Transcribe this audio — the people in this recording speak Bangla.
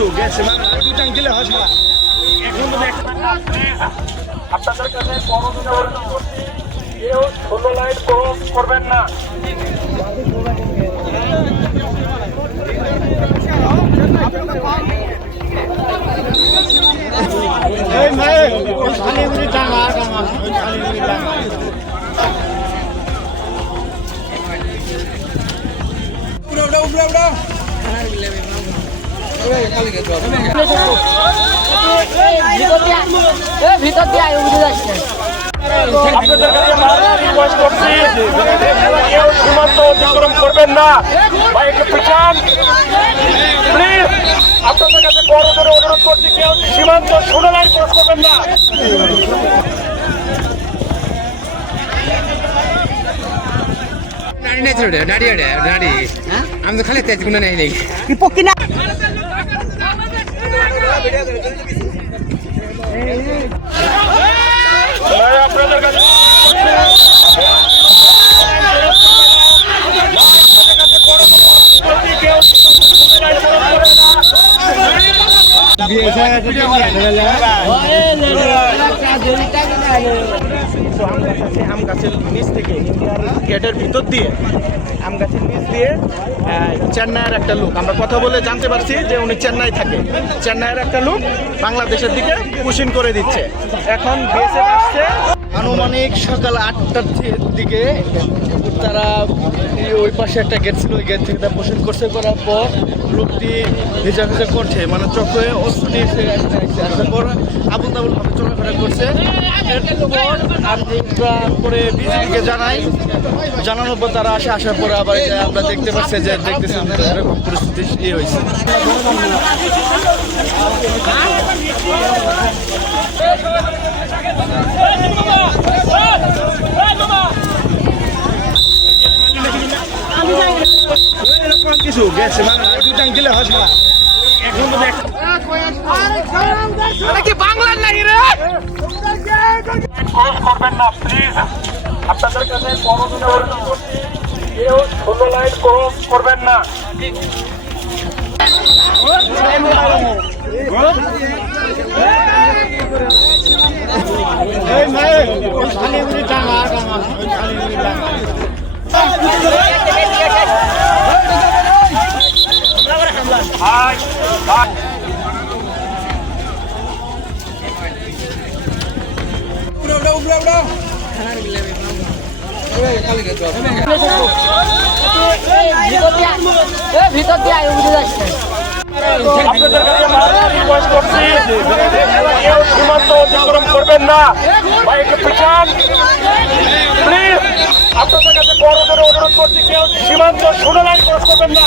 কিছু গেছে মানে আর দুই ট্যাঙ্ক দিলে হয় না। এখন তো আপনাদের কাছে বড়দিনে অনুরোধ করছি, কেউ 16 লাইন ক্রস করবেন না। ভিতর দিয়ে আয় উঠে যাচ্ছে। আপনাদের কাছে রিকোয়েস্ট করছি, কেউ সীমান্ত অতিক্রম করবেন না। ভাই একটু পিছান প্লিজ। আপনাদের কাছে বড়দের অনুরোধ করছি, কেউ সীমান্ত 16 লাইন ক্রস করবেন না। আমি তো খালি তেজ গুলো নেই নেই আপনাদের কাছে আম গাছের নিচ থেকে ইন্ডিয়ার গেটের ভিতর দিয়ে আম গাছের নিচ দিয়ে চেন্নাইয়ের একটা লোক আমরা কথা বলে জানতে পারছি যে উনি চেন্নাই থাকে। চেন্নাইয়ের একটা লোক বাংলাদেশের দিকে পুশিং করে দিচ্ছে। এখন বিএসএফ আসছে আনুমানিক সকাল 8টার দিকে। তারা ওই পাশে একটা গেট ছিল, ওই গেট থেকে তারা পুশিং করছে। করার পর লোকটি ভিজা ভিজা করছে, মানে চোখে অস্ত্র নিয়ে আসার পর আবুল তাবুল ভাবে চলাফেরা করছে। এরপর আমরা পরে বিজেপিকে জানানোর পর তারা আসার পরে আবার আমরা দেখতে পাচ্ছি যে দেখতেছেন এরকম পরিস্থিতি হয়েছে। কিছু গেছে মানে আর দুই ট্যাঙ্ক দিলে হয় না। এখন তো বাংলার নাকি রে ক্রস করবেন না প্লিজ। আপনাদের কাছে বড়দিনে অনুরোধ করছি, কেউ 16 লাইন ক্রস করবেন না। ভিতর দিয়ে আয় উঠে যাচ্ছে। আপনাদের কাছে রিকোয়েস্ট করছি, কেউ সীমান্ত অতিক্রম করবেন না। ভাই একটু পিছান প্লিজ। আপনাদের কাছে বড়দের অনুরোধ করছি, কেউ সীমান্ত 16 লাইন ক্রস করবেন না।